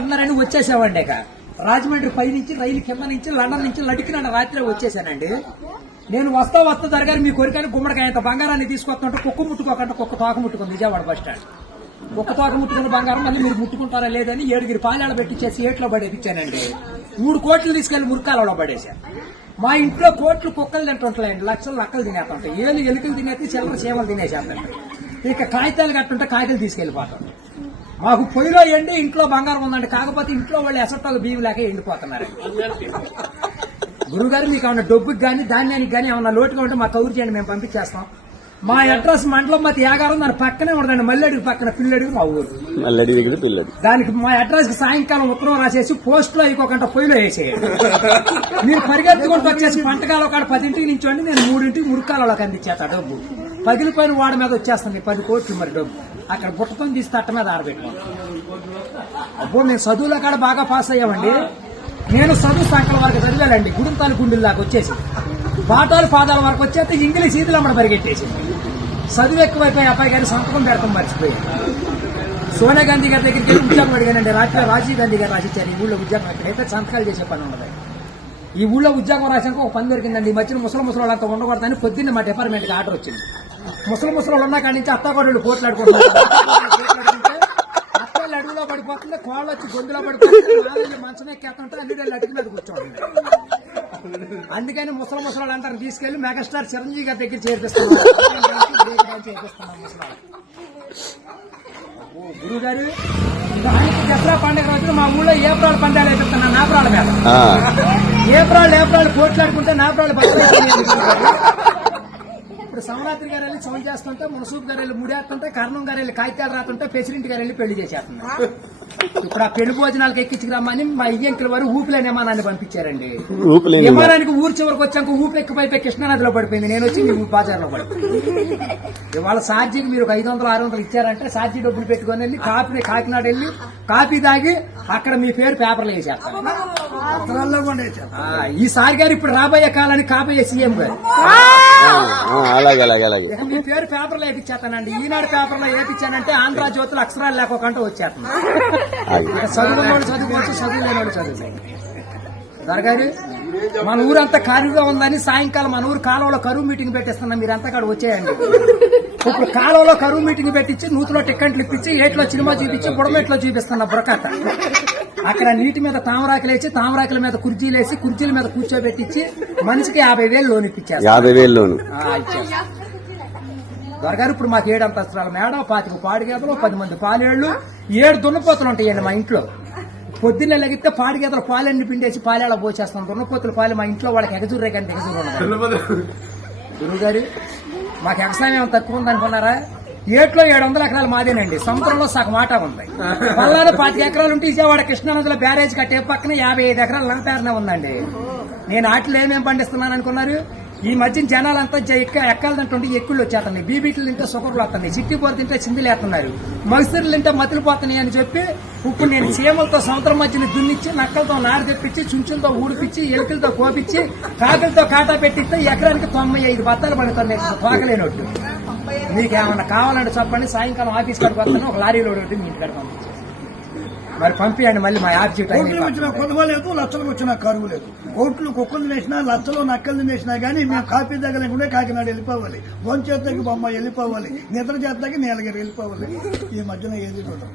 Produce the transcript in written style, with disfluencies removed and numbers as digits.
అంటున్నారని వచ్చేసామండి. ఇక రాజమండ్రి పై నుంచి రైలు కింద నుంచి లండన్ నుంచి లడికిన రాత్రి వచ్చేసానండి. నేను వస్తా దొరగారు మీ కోరికని గుమ్మడికాయ అంత బంగారాన్ని తీసుకొస్తుంటే కుక్క ముట్టుకోకుండా కుక్క తోక ముట్టుకుంది విజయవాడ బస్ స్టాండ్. కుక్క తోక ముట్టుకున్న బంగారం మళ్ళీ మీరు ముట్టుకుంటారా లేదని 7 పాలాలు పెట్టించేసి ఏట్లో పడేపించానండి. 3 కోట్లు తీసుకెళ్లి మురికాలలో పడేశాను. మా ఇంట్లో కోట్లు కుక్కలు తింటుంటాయండి, లక్షలు లక్కలు తినేస్తుంటాయి, ఏళ్ళు ఎలుకలు తినేసి చిల్లర చీమలు తినేసేస్తాయి. ఇక కాగితాలు కట్టుంటే కాగితాలు తీసుకెళ్లిపోతాం. మాకు పొయ్యిలో ఎండి ఇంట్లో బంగారం ఉందండి, కాకపోతే ఇంట్లో వాళ్ళు ఎసట్టాలు బియ్యం లేక ఎండిపోతున్నారు. గురుగారు మీకు ఏమన్నా డబ్బుకి కానీ ధాన్యానికి కానీ ఏమన్నా లోటుగా ఉంటే మాకు కౌరు చేయండి, మేము పంపించేస్తాం. మా అడ్రస్ మండలం మధ్య యాగారం, దాని పక్కనే ఉండదండి, మల్లెడికి పక్కన పిల్లడికి మా ఊరు. దానికి మా అడ్రస్ కి సాయంకాలం ఉత్తరం రాసేసి పోస్ట్ లో అయిపోకుండా పొయ్యిలో వేసేయండి. మీరు పరిగెత్తుకుంటూ వచ్చేసి పంటకాల ఒక 10ంటికి నుంచోండి, నేను 3ంటికి మురికాలలోకి అందించేస్తా డబ్బు. పగిలిపోయిన వాడి మీద వచ్చేస్తుంది 10 కోట్లు మరి డబ్బు. అక్కడ బుట్టతో తీసి తట్ట మీద ఆరబెట్టుకోండి. అబ్బో మేము చదువులో కాడ బాగా పాస్ అయ్యామండి. నేను చదువు సంకల వరకు చదివానండి, గుడింతాలు గుండెల దాకా వచ్చేసి పాఠాలు పాదాల వరకు వచ్చేస్తే ఇంగ్లీష్ ఈదులు అమ్మడ పరిగెట్టేసింది. చదువు ఎక్కువైపోయి అబ్బాయి గారి సంతకం పెడతాం మర్చిపోయాను. సోనియా గాంధీ గారి దగ్గరికి వెళ్ళి ఉద్యోగం అడిగానండి. రాత్రి రాజీవ్ గాంధీ గారు రాసిచ్చారు ఈ ఊళ్ళో ఉద్యోగం. ఎక్కడైతే సంతకాలు చేసే పని ఉండదు. ఈ ఊళ్ళో ఉద్యోగం రాసాక ఒక పని దొరికిందండి. ఈ మధ్యన ముసలి వాళ్ళంతా ఉండకూడదని పొద్దున్న మా డిపార్ట్మెంట్ కి ఆర్డర్ వచ్చింది. ముసలి వాళ్ళు ఉన్న కాడి నుంచి అత్తాకోడళ్ళు పోట్లాడుకుంటున్నారు. అత్తలు అడుగులో పడిపోతుంది, కోళ్ళు వచ్చి గొంతులో పడిపోతుంది, మంచం ఎక్కేస్తుంటే అల్లుడు అటుకు మీద కూర్చోండి. అందుకని ముసలి వాళ్ళంతా తీసుకెళ్లి మెగాస్టార్ చిరంజీవి గారి దగ్గర చేర్పిస్తున్నాం. గురువు గారు దానికి దసరా పండుగ రోజున మా ఊళ్ళో ఏప్రాల్ పందాలు వేపిస్తున్నాను. నాపరాల మీద ఏప్రాల్ పోట్లాడుకుంటే నాపరాలు ఇప్పుడు సమరాత్రి గారు వెళ్ళి సౌండ్ చేస్తుంటే, మునసూబ్ గారు వెళ్ళి ముడేస్తుంటే, కర్ణం గారు వెళ్ళి కాగితాలు రాతుంటే, ప్రెసిడెంట్ గారు వెళ్ళి పెళ్లి చేసేస్తున్నారు. ఇప్పుడు ఆ పెళ్లి భోజనాలకు ఎక్కించుకురమ్మని మా ఇయ్యంకుల వారు ఊపిలేని విమానాన్ని పంపించారండి. విమానానికి ఊరు చివరికి వచ్చాక ఊపి ఎక్కిపోయి కృష్ణానదిలో పడిపోయింది. నేను వచ్చి మీ బాజార్లో పడిపోయింది. ఇవాళ ఛార్జీకి మీరు 500-600 ఇచ్చారంటే ఛార్జీ డబ్బులు పెట్టుకుని వెళ్ళి కాకినాడ వెళ్ళి కాఫీ తాగి అక్కడ మీ పేరు పేపర్లో వేసేస్తారు. ఈసారి గారు ఇప్పుడు రాబోయే కాలానికి కాబోయే సీఎం గారు మీ పేరు పేపర్లో వేపించేస్తానండి. ఈనాడు పేపర్లో వేపించానంటే ఆంధ్ర జ్యోతులు అక్షరాలు లేకోకుండా వచ్చేస్తున్నాను. చదువుకున్నోడు చదువుకోవచ్చు, చదువు లేనివాడు చదువులేదు. దొరగారు మన ఊరంతా ఖాళీగా ఉందని సాయంకాలం మన ఊరు కాలువలో కరువు మీటింగ్ పెట్టిస్తున్నాం. మీరంతా అక్కడ వచ్చేయండి. ఇప్పుడు కాలువలో కరువు మీటింగ్ పెట్టించి నూతులో టిక్కెట్లు ఇప్పించి ఏట్లో సినిమా చూపించి బుడమెట్లో చూపిస్తున్నా బురకట్ట. అక్కడ నీటి మీద తామరాకులు వేసి తామరాకుల మీద కుర్చీలేసి కుర్చీల మీద కూర్చోబెట్టించి మనిషికి 50,000 లోన్ ఇప్పించారు. 50,000 లోన్ దొరగారు ఇప్పుడు మాకు 7 అంతస్తుల మేడ, 25 పాడిగేదలు, 10 మంది పాలేళ్లు, 7 దున్నపోతులు ఉంటాయండి మా ఇంట్లో. పొద్దున్నే లెగితే పాడిగేదలు పాలన్నీ పిండేసి పాలేళ్ళ పోసేస్తాం. దున్నపోతుల పాలు మా ఇంట్లో వాళ్ళకి ఎగజూరే కానీ ఎగజూరు ఉండదు. గురువు గారు మాకు వ్యవసాయం ఏమైనా తక్కువ ఉందనుకున్నారా? ఏట్లో 700 ఎకరాలు మాదేనండి. సముద్రంలో సగం ఆటా ఉంది. పల్లాలో 25 ఎకరాలు ఉంటే విజయవాడ కృష్ణానదిలో బ్యారేజ్ కట్టే పక్కన 55 ఎకరాలు లంపేరనే ఉందండి. నేను ఆటలు ఏమేమి పండిస్తున్నాను అనుకున్నారు? ఈ మధ్యన జనాలంతా ఎక్కాలంటుంటే ఎక్కుళ్ళు వచ్చేస్తున్నాయి, బీబీట్లు తింటే షుగర్లు వస్తున్నాయి, చిట్టిపోరు తింటే చిందులు వేస్తున్నారు, మగసిర్లు తింటే మతులు పోతున్నాయి అని చెప్పి ఇప్పుడు నేను చీమలతో సముద్రం మధ్యని దున్నిచ్చి, నక్కలతో నాడు తెప్పించి, చుంచులతో ఊడిపించి, ఎలుకలతో కోపించి, కాకులతో కాటా పెట్టిస్తే ఎకరానికి 95 బత్తాలు పడుతున్నాయి తోకలేనట్టు. మీకేమన్నా కావాలంటే చెప్పండి, సాయంకాలం ఆఫీస్ కాడికి వస్తాను, ఒక లారీలో మీ ఇంటికాడ పంపించాను. మరి పంపించండి. మళ్ళీ మా ఆబ్జెక్ట్ వచ్చిన కొనుగోలు లేదు, లక్షలకు వచ్చిన కరువు లేదు. కోట్లు కుక్కలు తినేసినా, లక్షలు నక్కలు తినేసినా గానీ మేము కాఫీ దగ్గర కాకినాడ వెళ్ళిపోవాలి, భోంచేతకి బొమ్మ వెళ్ళిపోవాలి, నిద్ర చేతకి నీలగిరి వెళ్ళిపోవాలి. ఈ మధ్యన ఏది కూడా